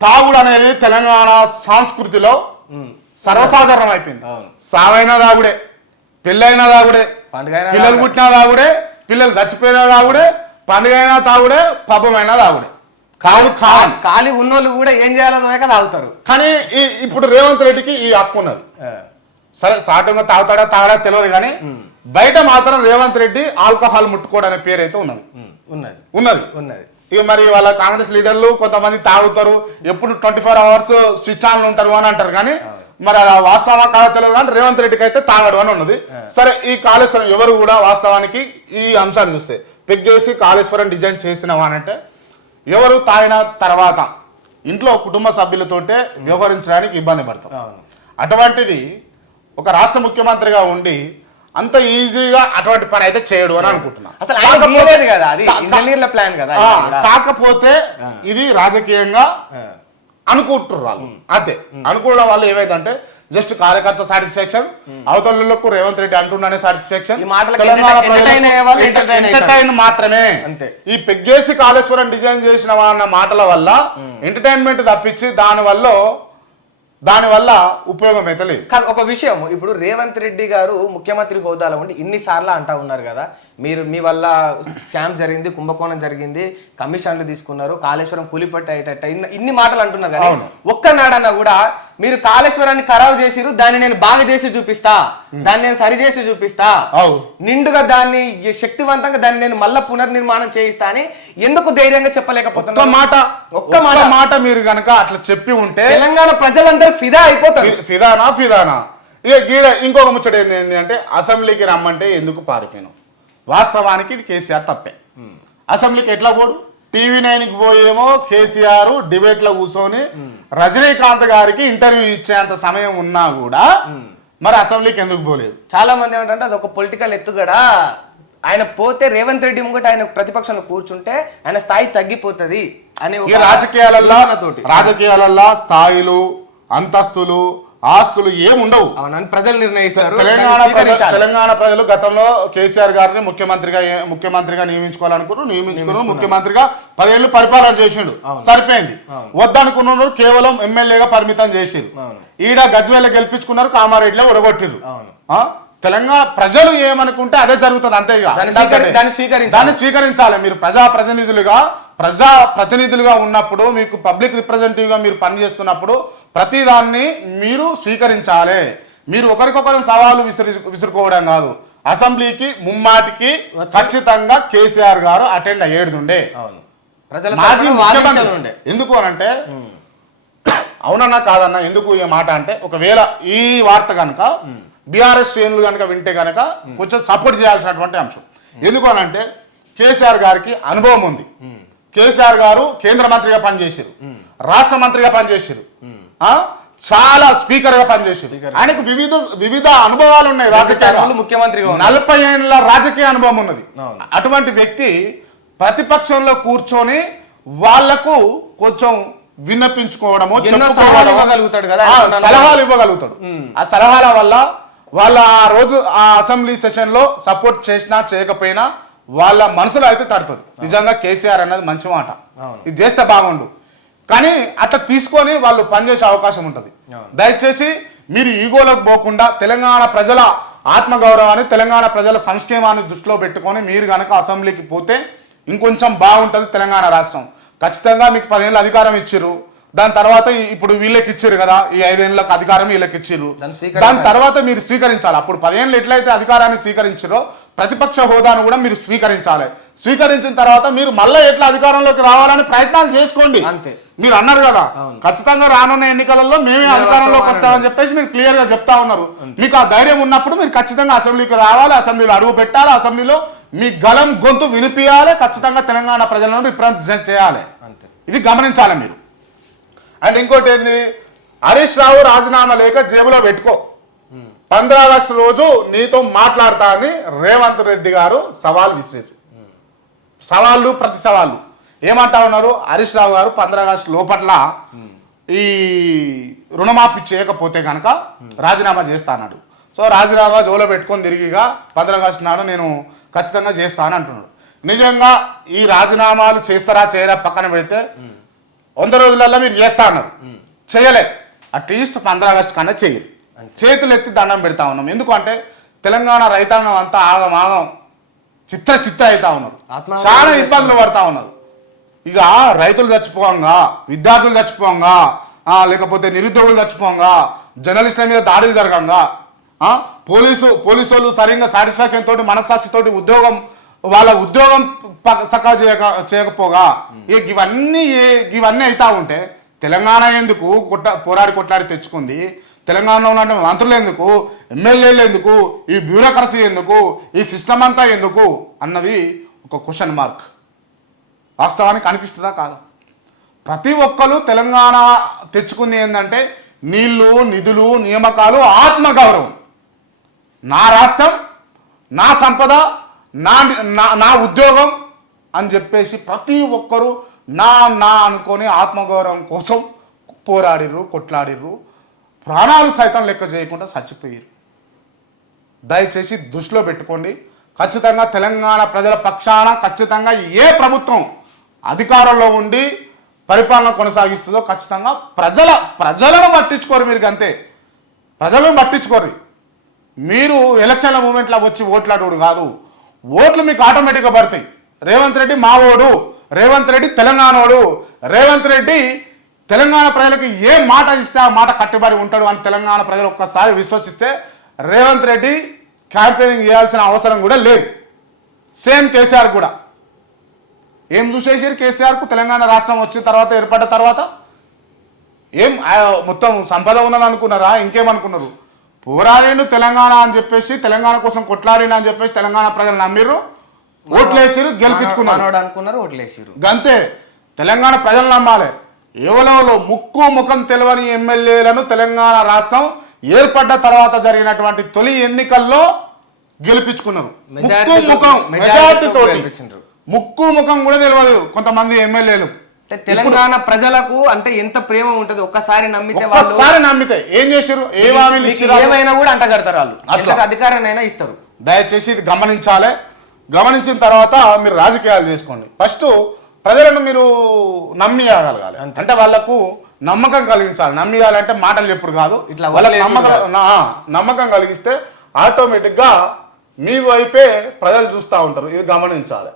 తాగుడు అనేది తెలంగాణ సంస్కృతిలో సర్వసాధారణం అయిపోయింది. సావైన తాగుడే పెళ్ళైన తాగుడే పిల్లలు. పుట్టినా తాగుడే పిల్లలు చచ్చిపోయినా తాగుడే పండుగైనా తాగుడే పబ్బమైనా తాగుడే కాదు కాదు ఖాళీ. ఉన్నోళ్ళు కూడా ఏం చేయాలో తెలియక తాగుతారు. కానీ ఈ ఇప్పుడు రేవంత్ రెడ్డికి ఈ హక్కు ఉన్నది. సరే సాటంగా తాగుతాడా తాగడా తెలియదు కానీ బయట మాత్రం రేవంత్ రెడ్డి ఆల్కహాల్ ముట్టుకోడు అనే పేరు అయితే ఉన్నది ఉన్నది. ఉన్నది. ఉన్నది. ఇక మరి వాళ్ళ కాంగ్రెస్ లీడర్లు కొంతమంది తాగుతారు. ఎప్పుడు twenty four hours switch on ఉంటారు అని అంటారు. కానీ మరి అది వాస్తవా కాదో తెలియదు కానీ రేవంత్ రెడ్డికి అయితే తాగడు అని ఉన్నది. సరే ఈ కాళేశ్వరం ఎవరు కూడా వాస్తవానికి ఈ అంశాన్ని చూస్తే పెగ్గేసి కాళేశ్వరం డిజైన్ చేసినవా అని అంటే ఎవరు తాగిన తర్వాత ఇంట్లో కుటుంబ సభ్యులతోటే వ్యవహరించడానికి ఇబ్బంది పడతాం. అటువంటిది ఒక రాష్ట్ర ముఖ్యమంత్రిగా ఉండి అంత ఈజీగా అటువంటి పని అయితే చేయడు అని అనుకుంటున్నా. అసలు ఆయన కాకపోతే- గీయలేదు కదా అది కా- కా- ఇంజనీర్ల ప్లాన్ కదా. కాకపోతే ఇది రాజకీయంగా అనుకుంటున్నారు వాళ్ళు. అంతే. అనుకోవడం వల్ల ఏమైందంటే జస్ట్ కార్యకర్త సాటిస్ఫాక్షన్ అవతలకు రేవంత్ రెడ్డి అంటున్నానే సాటిస్ఫాక్షన్ వాళ్ళు. ఎంటర్టైన్ మాత్రమే. అంతే. ఈ పెగ్గేసి కాళేశ్వరం డిజైన్ చేసిన అన్న మాటల వల్ల ఎంటర్టైన్మెంట్ తప్పించి దాని వల్ల దానివల్ల ఉపయోగం అయితే లేదు కాదు ఒక విషయం ఇప్పుడు రేవంత్ రెడ్డి గారు ముఖ్యమంత్రి హోదాలో ఉండి ఇన్నిసార్లు అంటా ఉన్నారు కదా మీరు మీ వల్ల శామ్ జరిగింది కుంభకోణం జరిగింది కమిషన్లు తీసుకున్నారు కాళేశ్వరం కూలిపట్టు అయ్యేటట్టు ఇన్ని- మాటలు అంటున్నారు కానీ. ఒక్కనాడన్నా కూడా మీరు కాళేశ్వరాన్ని ఖరాబు చేసిరు దాన్ని నేను బాగా చేసి చూపిస్తా దాన్ని నేను సరి చేసి చూపిస్తా. నిండుగా దాన్ని శక్తివంతంగా దాన్ని నేను మళ్ళా పునర్నిర్మాణం చేయిస్తా అని ఎందుకు ధైర్యంగా చెప్పలేకపోతున్నా మాట ఒక్క మాట. మాట మీరు గనక అట్లా చెప్పి ఉంటే తెలంగాణ ప్రజలందరూ ఫిదా అయిపోతారు. ఫిదానా ఫిదానా? ఇక గీడ ఇంకొక ముచ్చట ఏంది అంటే అసెంబ్లీకి రమ్మంటే ఎందుకు పారిపోయాను వాస్తవానికి ఇది కేసీఆర్ తప్పే. అసెంబ్లీకి ఎట్లా పోడు? టీవీ నైన్కి పోయేమో కేసీఆర్ డిబేట్లో కూర్చొని రజనీకాంత్ గారికి ఇంటర్వ్యూ ఇచ్చేంత సమయం ఉన్నా కూడా మరి అసెంబ్లీకి ఎందుకు పోలేదు? చాలా మంది ఏమంటారంటే అది ఒక పొలిటికల్ ఎత్తుగడ. ఆయన పోతే రేవంత్ రెడ్డి ముంగట ఆయన ప్రతిపక్షంలో కూర్చుంటే ఆయన స్థాయి తగ్గిపోతది అని తోటి రాజకీయాలల్లో స్థాయిలు అంతస్తులు ఆస్తులు ఏముండవు. అవునని ప్రజలు నిర్ణయిస్తారు తెలంగాణ. తెలంగాణ ప్రజలు గతంలో కేసీఆర్ గారిని ముఖ్యమంత్రిగా ముఖ్యమంత్రిగా నియమించుకోవాలనుకున్నారు నియమించుకున్నారు ముఖ్యమంత్రిగా పదేళ్ళు పరిపాలన చేసిండు. సరిపోయింది. వద్దనుకున్నారు కేవలం ఎమ్మెల్యేగా పరిమితం చేసిండు. ఈడ గజ్వేల గెలిపించుకున్నారు కామారెడ్డిలో ఉడగొట్టిరు? తెలంగాణ ప్రజలు ఏమనుకుంటే అదే జరుగుతుంది అంతే ఇక. దాన్ని స్వీకరి- దాన్ని స్వీకరించాలి. దాన్ని స్వీకరించాలి. మీరు ప్రజా ప్రతినిధులుగా ప్రజా ప్రతినిధులుగా ఉన్నప్పుడు మీకు పబ్లిక్ రిప్రజెంటేటివ్గా మీరు పనిచేస్తున్నప్పుడు ప్రతి దాన్ని మీరు స్వీకరించాలి. మీరు ఒకరికొకరు సవాలు విసిరి విసురుకోవడం కాదు. అసెంబ్లీకి ముమ్మాటికి ఖచ్చితంగా కేసీఆర్ గారు అటెండ్ అయ్యేడుతుండే అవును. ప్రజల మాజీ ముఖ్యమంత్రి. ఉండే. ఎందుకు అనంటే అవునన్నా కాదన్నా ఎందుకు ఈ మాట అంటే ఒకవేళ ఈ వార్త కనుక బీఆర్ఎస్ శ్రేణులు కనుక వింటే కనుక కొంచెం సపోర్ట్ చేయాల్సినటువంటి అంశం. ఎందుకు అనంటే కేసీఆర్ గారికి అనుభవం ఉంది. కేసీఆర్ గారు కేంద్ర మంత్రిగా పనిచేసారు రాష్ట్ర మంత్రిగా పనిచేసారు? చాలా స్పీకర్గా పనిచేసారు ఆయనకు వివిధ వివిధ అనుభవాలు ఉన్నాయి రాజకీయ తరాలు ముఖ్యమంత్రిగా. నలభై ఏళ్ళ రాజకీయ అనుభవం ఉన్నది. అటువంటి వ్యక్తి ప్రతిపక్షంలో కూర్చొని వాళ్ళకు కొంచెం విన్నపించుకోవడము సలహాలు ఇవ్వగలుగుతాడు ఆ సలహాల వల్ల వాళ్ళ ఆ రోజు ఆ అసెంబ్లీ సెషన్లో సపోర్ట్ చేసినా చేయకపోయినా వాళ్ళ మనసులో అయితే తడుతుంది. నిజంగా కేసీఆర్ అన్నది మంచి మాట. ఇది చేస్తే బాగుండు. కానీ అట్లా తీసుకొని వాళ్ళు పనిచేసే అవకాశం ఉంటుంది. దయచేసి మీరు ఈగోలకు పోకుండా తెలంగాణ ప్రజల ఆత్మగౌరవాన్ని తెలంగాణ ప్రజల సంక్షేమాన్ని దృష్టిలో పెట్టుకొని మీరు కనుక అసెంబ్లీకి పోతే ఇంకొంచెం బాగుంటుంది తెలంగాణ రాష్ట్రం. ఖచ్చితంగా మీకు పదేళ్ళు అధికారం ఇచ్చిర్రు. దాని తర్వాత ఇప్పుడు వీళ్ళకి ఇచ్చారు కదా ఈ ఐదేళ్ళకి అధికారం వీళ్ళకి స్వీకరించాలి. దాని తర్వాత మీరు స్వీకరించాలి. అప్పుడు పదేళ్ళు ఎట్లయితే అధికారాన్ని స్వీకరించారో ప్రతిపక్ష హోదాను కూడా మీరు స్వీకరించాలి. స్వీకరించిన తర్వాత మీరు మళ్ళీ ఎట్లా అధికారంలోకి రావాలని ప్రయత్నాలు చేసుకోండి. అంతే. మీరు అన్నారు కదా ఖచ్చితంగా రానున్న ఎన్నికలలో మేమే అధికారంలోకి వస్తామని చెప్పేసి మీరు క్లియర్గా చెప్తా ఉన్నారు. మీకు ఆ ధైర్యం ఉన్నప్పుడు మీరు ఖచ్చితంగా అసెంబ్లీకి రావాలి అసెంబ్లీలో అడుగు పెట్టాలి అసెంబ్లీలో మీ గలం గొంతు వినిపియాలి ఖచ్చితంగా తెలంగాణ ప్రజలను రిప్రజెంట్ చేయాలి. అంతే. ఇది గమనించాలి మీరు. అండ్ ఇంకోటి ఏంది హరీష్ రావు రాజీనామా లేక జేబులో పెట్టుకో. పంద్రా ఆగస్టు రోజు నీతో మాట్లాడతా అని రేవంత్ రెడ్డి గారు సవాల్ విసిరారు సవాళ్ళు ప్రతి సవాళ్ళు. ఏమంటా ఉన్నారు? హరీష్ రావు గారు పంద్రా ఆగస్టు లోపట్ల ఈ రుణమాఫీ చేయకపోతే కనుక రాజీనామా చేస్తా అన్నాడు. సో రాజీనామా జోలో పెట్టుకొని తిరిగిగా పంద్రా ఆగస్టు నాడు నేను ఖచ్చితంగా చేస్తాను అంటున్నాడు. నిజంగా ఈ రాజీనామాలు చేస్తారా చేయరా పక్కన పెడితే వంద రోజులలో మీరు చేస్తా అన్నారు. చేయలే. అట్లీస్ట్ పంద్రా ఆగస్టు కన్నా చేయరు. చేతులు ఎత్తి దండం పెడతా ఉన్నాం. ఎందుకంటే తెలంగాణ రైతాంగం అంతా ఆగమాగం చిత్ర చిత్ర అవుతా ఉన్నారు. చాలా ఇబ్బందులు పడతా ఉన్నారు. ఇక రైతులు చచ్చిపోవంగా విద్యార్థులు చచ్చిపోవంగా ఆ, లేకపోతే నిరుద్యోగులు చచ్చిపోవంగా జర్నలిస్టుల మీద దాడులు జరగంగా పోలీసు పోలీసు వాళ్ళు సరిగ్గా సాటిస్ఫాక్షన్ తోటి మనస్సాక్షితోటి ఉద్యోగం వాళ్ళ ఉద్యోగం సకా చేయక చేయకపోగా ఇక ఇవన్నీ ఇవన్నీ అవుతా ఉంటే తెలంగాణ ఎందుకు కొట్ట పోరాడి కొట్లాడి తెచ్చుకుంది? తెలంగాణలో ఉన్న మంత్రులు ఎందుకు? ఎమ్మెల్యేలు ఎందుకు? ఈ బ్యూరోక్రసీ ఎందుకు? ఈ సిస్టమ్ అంతా ఎందుకు? అన్నది ఒక క్వశ్చన్ మార్క్. వాస్తవానికి అనిపిస్తుందా కాదా? ప్రతి ఒక్కరు తెలంగాణ తెచ్చుకుంది ఏంటంటే నీళ్ళు నిధులు నియామకాలు ఆత్మగౌరవం. నా రాష్ట్రం నా సంపద నా నా- నా ఉద్యోగం అని చెప్పేసి ప్రతి ఒక్కరూ నా నా అనుకొని ఆత్మగౌరవం కోసం పోరాడిర్రు కొట్లాడిర్రు. ప్రాణాలు సైతం లెక్క చేయకుండా చచ్చిపోయారు. దయచేసి దృష్టిలో పెట్టుకోండి. ఖచ్చితంగా తెలంగాణ ప్రజల పక్షాన ఖచ్చితంగా ఏ ప్రభుత్వం అధికారంలో ఉండి పరిపాలన కొనసాగిస్తుందో ఖచ్చితంగా ప్రజల ప్రజలను పట్టించుకోరు మీరు అంతే ప్రజలను పట్టించుకోరు. మీరు ఎలక్షన్ల మూమెంట్లో వచ్చి ఓట్లాడోడు కాదు. ఓట్లు మీకు ఆటోమేటిక్గా పడతాయి. రేవంత్ రెడ్డి మావోడు రేవంత్ రెడ్డి తెలంగాణోడు రేవంత్ రెడ్డి తెలంగాణ ప్రజలకు ఏ మాట ఇస్తే ఆ మాట కట్టుబడి ఉంటాడు అని తెలంగాణ ప్రజలు ఒక్కసారి విశ్వసిస్తే రేవంత్ రెడ్డి క్యాంపెయినింగ్ చేయాల్సిన అవసరం కూడా లేదు. సేమ్ కేసీఆర్ కూడా. ఏం చూసేసారు కేసీఆర్కు తెలంగాణ రాష్ట్రం వచ్చిన తర్వాత ఏర్పడ్డ తర్వాత? ఏం మొత్తం సంపద ఉన్నది అనుకున్నారా ఇంకేమనుకున్నారు? పోరాడిను తెలంగాణ అని చెప్పేసి తెలంగాణ కోసం కొట్లాడిన అని చెప్పేసి తెలంగాణ ప్రజలు నమ్మిర్రు. ఓట్లేసిరు గెలిపించుకున్నారు. అనుకున్నారు ఓట్లేసిరు గంతే. తెలంగాణ ప్రజలు నమ్మాలి. ఎవరెవరు ముక్కు ముఖం తెలవని ఎమ్మెల్యేలను తెలంగాణ రాష్ట్రం ఏర్పడ్డ తర్వాత జరిగినటువంటి తొలి ఎన్నికల్లో గెలిపించుకున్నారు. ముక్కు ముఖం మెజారిటీతో. ముక్కు ముఖం కూడా తెలియదు కొంతమంది ఎమ్మెల్యేలు. తెలంగాణ ప్రజలకు అంటే ఎంత ప్రేమ ఉంటది? ఒక్కసారి నమ్మితే వాళ్ళు ఒక్కసారి నమ్మితే ఏం చేశారు ఏ హామీలు ఏమైనా కూడా అంటగడతారు వాళ్ళు. అట్లా. అధికారాన్ని ఇస్తారు. దయచేసి ఇది గమనించాలి. గమనించిన తర్వాత మీరు రాజకీయాలు చేసుకోండి. ఫస్ట్ ప్రజలను మీరు నమ్మియగలగాలి అంటే వాళ్ళకు నమ్మకం కలిగించాలి. నమ్మియాలంటే మాటలు చెప్పుడు కాదు. ఇట్లా వాళ్ళకి నమ్మకం నమ్మకం కలిగిస్తే ఆటోమేటిక్గా మీ వైపే ప్రజలు చూస్తూ ఉంటారు. ఇది గమనించాలి.